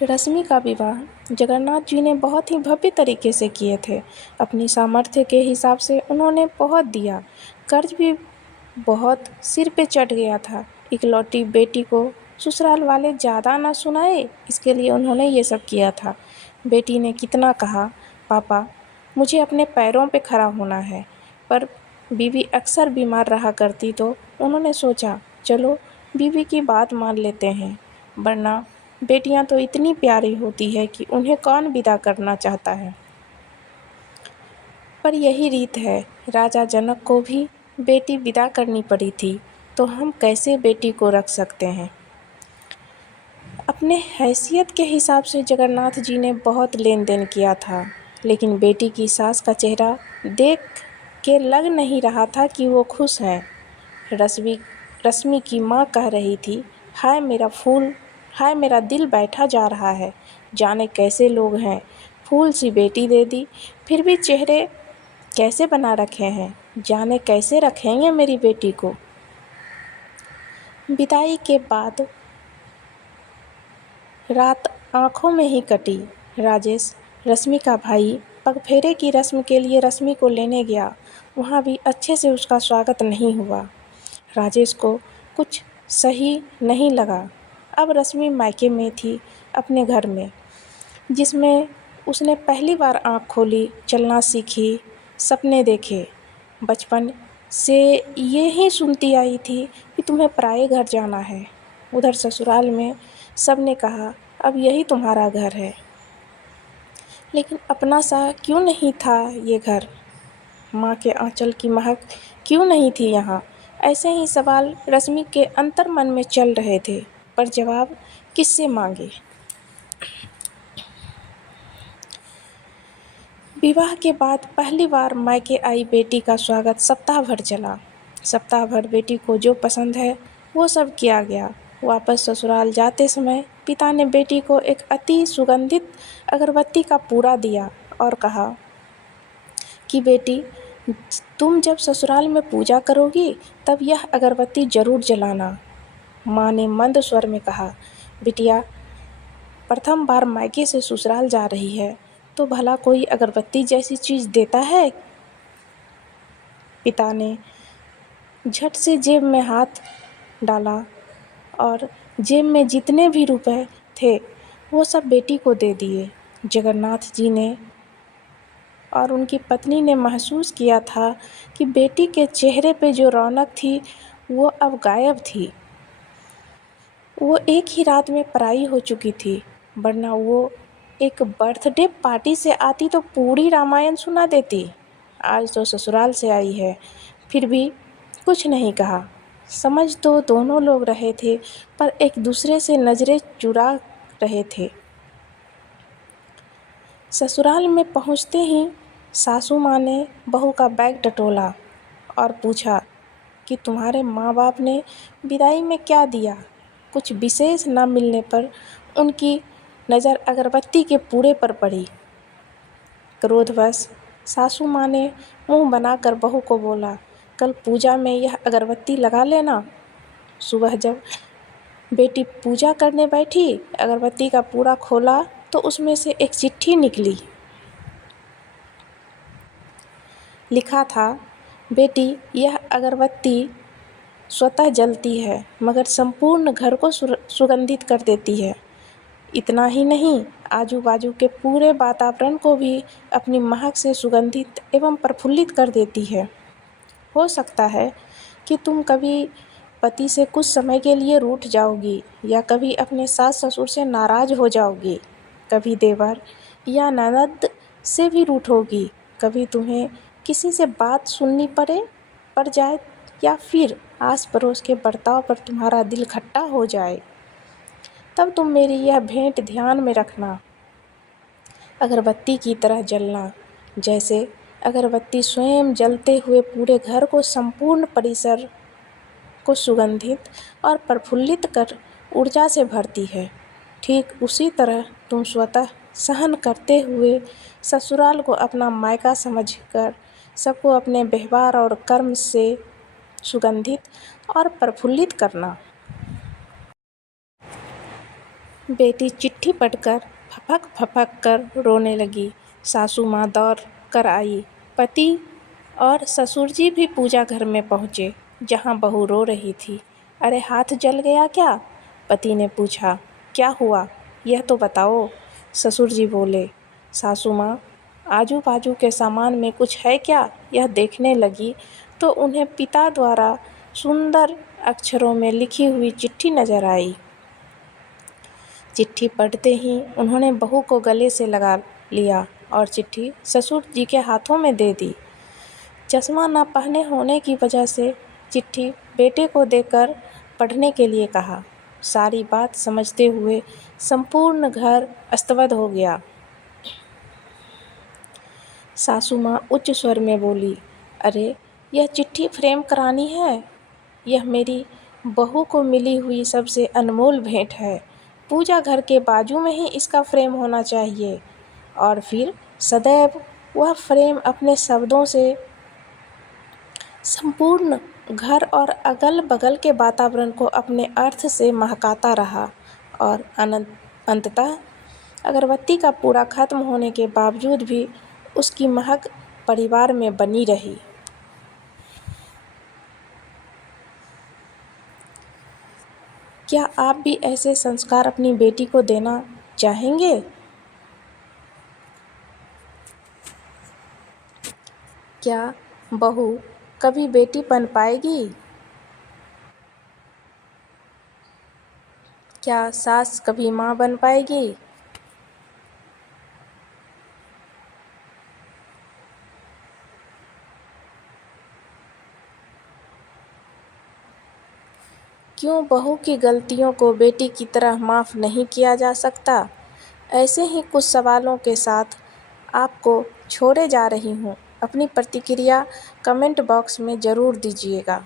रश्मि का विवाह जगन्नाथ जी ने बहुत ही भव्य तरीके से किए थे। अपनी सामर्थ्य के हिसाब से उन्होंने बहुत दिया, कर्ज भी बहुत सिर पे चढ़ गया था। इकलौती बेटी को ससुराल वाले ज़्यादा ना सुनाए, इसके लिए उन्होंने ये सब किया था। बेटी ने कितना कहा, पापा मुझे अपने पैरों पे खड़ा होना है, पर बीवी अक्सर बीमार रहा करती तो उन्होंने सोचा चलो बीवी की बात मान लेते हैं, वरना बेटियां तो इतनी प्यारी होती है कि उन्हें कौन विदा करना चाहता है। पर यही रीत है, राजा जनक को भी बेटी विदा करनी पड़ी थी, तो हम कैसे बेटी को रख सकते हैं। अपने हैसियत के हिसाब से जगन्नाथ जी ने बहुत लेन देन किया था, लेकिन बेटी की सास का चेहरा देख के लग नहीं रहा था कि वो खुश हैं। रश्मि की माँ कह रही थी, हाय मेरा फूल, हाय मेरा दिल बैठा जा रहा है, जाने कैसे लोग हैं, फूल सी बेटी दे दी, फिर भी चेहरे कैसे बना रखे हैं, जाने कैसे रखेंगे मेरी बेटी को। विदाई के बाद रात आंखों में ही कटी। राजेश, रश्मि का भाई, पगफेरे की रस्म के लिए रश्मि को लेने गया। वहाँ भी अच्छे से उसका स्वागत नहीं हुआ। राजेश को कुछ सही नहीं लगा। अब रश्मि मायके में थी, अपने घर में, जिसमें उसने पहली बार आँख खोली, चलना सीखी, सपने देखे। बचपन से ये ही सुनती आई थी कि तुम्हें पराए घर जाना है। उधर ससुराल में सब ने कहा अब यही तुम्हारा घर है, लेकिन अपना सा क्यों नहीं था ये घर। माँ के आंचल की महक क्यों नहीं थी यहाँ। ऐसे ही सवाल रश्मि के अंतर मन में चल रहे थे, पर जवाब किससे मांगे। विवाह के बाद पहली बार मायके आई बेटी का स्वागत सप्ताह भर चला। सप्ताह भर बेटी को जो पसंद है वो सब किया गया। वापस ससुराल जाते समय पिता ने बेटी को एक अति सुगंधित अगरबत्ती का पूरा दिया और कहा कि बेटी तुम जब ससुराल में पूजा करोगी तब यह अगरबत्ती जरूर जलाना। माँ ने मंद स्वर में कहा, बिटिया प्रथम बार मायके से ससुराल जा रही है तो भला कोई अगरबत्ती जैसी चीज़ देता है। पिता ने झट से जेब में हाथ डाला और जेब में जितने भी रुपए थे वो सब बेटी को दे दिए। जगन्नाथ जी ने और उनकी पत्नी ने महसूस किया था कि बेटी के चेहरे पे जो रौनक थी वो अब गायब थी। वो एक ही रात में पराई हो चुकी थी, वरना वो एक बर्थडे पार्टी से आती तो पूरी रामायण सुना देती। आज तो ससुराल से आई है, फिर भी कुछ नहीं कहा। समझ तो दोनों लोग रहे थे, पर एक दूसरे से नज़रें चुरा रहे थे। ससुराल में पहुंचते ही सासू माँ ने बहू का बैग टटोला और पूछा कि तुम्हारे माँ बाप ने विदाई में क्या दिया। कुछ विशेष न मिलने पर उनकी नज़र अगरबत्ती के पूरे पर पड़ी। क्रोधवश सासू माँ ने मुंह बनाकर बहू को बोला, कल पूजा में यह अगरबत्ती लगा लेना। सुबह जब बेटी पूजा करने बैठी, अगरबत्ती का पूरा खोला तो उसमें से एक चिट्ठी निकली। लिखा था, बेटी यह अगरबत्ती स्वतः जलती है मगर संपूर्ण घर को सुगंधित कर देती है। इतना ही नहीं, आजू बाजू के पूरे वातावरण को भी अपनी महक से सुगंधित एवं प्रफुल्लित कर देती है। हो सकता है कि तुम कभी पति से कुछ समय के लिए रूठ जाओगी या कभी अपने सास ससुर से नाराज हो जाओगी, कभी देवर या ननद से भी रूठोगी, कभी तुम्हें किसी से बात सुननी पड़ जाए या फिर आस पड़ोस के बर्ताव पर तुम्हारा दिल खट्टा हो जाए। तब तुम मेरी यह भेंट ध्यान में रखना, अगरबत्ती की तरह जलना। जैसे अगरबत्ती स्वयं जलते हुए पूरे घर को, संपूर्ण परिसर को सुगंधित और प्रफुल्लित कर ऊर्जा से भरती है, ठीक उसी तरह तुम स्वतः सहन करते हुए ससुराल को अपना मायका समझकर सबको अपने व्यवहार और कर्म से सुगंधित और प्रफुल्लित करना। बेटी चिट्ठी पढ़कर फपक फपक कर रोने लगी। सासू माँ दौड़ कर आई। पति और ससुर जी भी पूजा घर में पहुँचे, जहाँ बहू रो रही थी। अरे हाथ जल गया क्या? पति ने पूछा। क्या हुआ, यह तो बताओ, ससुर जी बोले। सासू माँ आजू बाजू के सामान में कुछ है क्या, यह देखने लगी तो उन्हें पिता द्वारा सुंदर अक्षरों में लिखी हुई चिट्ठी नजर आई। चिट्ठी पढ़ते ही उन्होंने बहू को गले से लगा लिया और चिट्ठी ससुर जी के हाथों में दे दी। चश्मा न पहने होने की वजह से चिट्ठी बेटे को देकर पढ़ने के लिए कहा। सारी बात समझते हुए संपूर्ण घर अस्तव्यस्त हो गया। सासू माँ उच्च स्वर में बोली, अरे यह चिट्ठी फ्रेम करानी है। यह मेरी बहू को मिली हुई सबसे अनमोल भेंट है। पूजा घर के बाजू में ही इसका फ्रेम होना चाहिए और फिर सदैव वह फ्रेम अपने शब्दों से संपूर्ण घर और अगल बगल के वातावरण को अपने अर्थ से महकाता रहा और अंततः अगरबत्ती का पूरा खत्म होने के बावजूद भी उसकी महक परिवार में बनी रही। क्या आप भी ऐसे संस्कार अपनी बेटी को देना चाहेंगे? क्या बहू कभी बेटी बन पाएगी? क्या सास कभी माँ बन पाएगी? क्यों बहू की गलतियों को बेटी की तरह माफ़ नहीं किया जा सकता? ऐसे ही कुछ सवालों के साथ आपको छोड़े जा रही हूँ। अपनी प्रतिक्रिया कमेंट बॉक्स में ज़रूर दीजिएगा।